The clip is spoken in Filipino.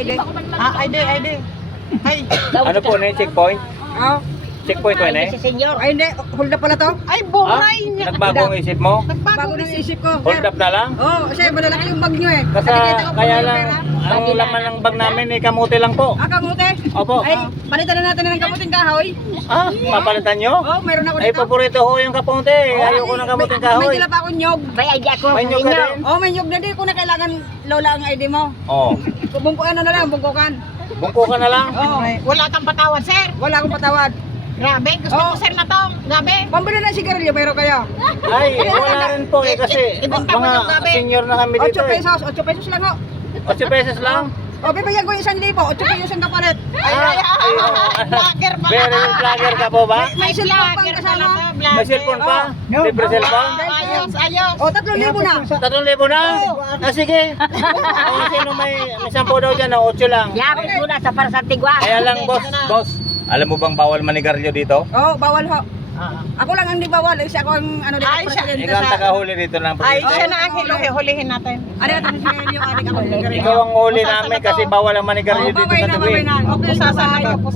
ID. ID. Ay, Ano po na yung checkpoint? Oh. Checkpoint ko na eh? Ay, hindi. Hold up pala to. ay buray niya. Nagbago ang isip mo? Bago ng isip ko. Hold up na lang? Kasi malalaki yung bag nyo eh. Kasi Nakikita ko kaya yung lang, pera. ang laman ng bag namin eh, kamuti lang po. Kamote. Opo. Ay, palitan na natin ng kamuting kahoy. Papalitan nyo? Meron ako Ay, dito. paborito ho yung kapote. Ayoko ng kamuting kahoy. May dila pa akong nyog. May nyug ka din? May nyog na di ko na kailangan lola ang ID mo. Oo. Bungkuan na lang, bungkukan. Bungko ka na lang? Wala kang patawad, sir. Wala akong patawad. Grabe, gusto mo sir na to. Grabe. Pambili ng sigarilyo, meron kayo. Ay, wala rin po eh kasi Ibang tawad yung mga gabi. senior na kami 8 dito eh. pesos, 8 pesos lang ho. 8 pesos lang? Bibigyan ko yung 1,000, 8 pesos ang kapalit. Vlogger pa. Very vlogger ka po ba? May cellphone pang kasama. May cellphone pa? Libre cellphone? Ayos, ayos. 3,000 na. 3,000 na? Sige. Sino may 10 daw dyan, 8 lang. Yakot muna sa para sa tigwa. Kaya lang boss. Alam mo bang bawal manigarilyo dito? Bawal ho. Ako lang ang di bawal. Kasi ako ang dito, Ay, siya. presidente Ikaw ang tagahuli dito ng Ay, presidente. siya na ang hulihin natin. Ano natin sigarilyo, adik ako. Ikaw ang huli namin kasi bawal ang manigarilyo dito Babay sa na, tabi. babay na. Okay, Pusasan bye. na to.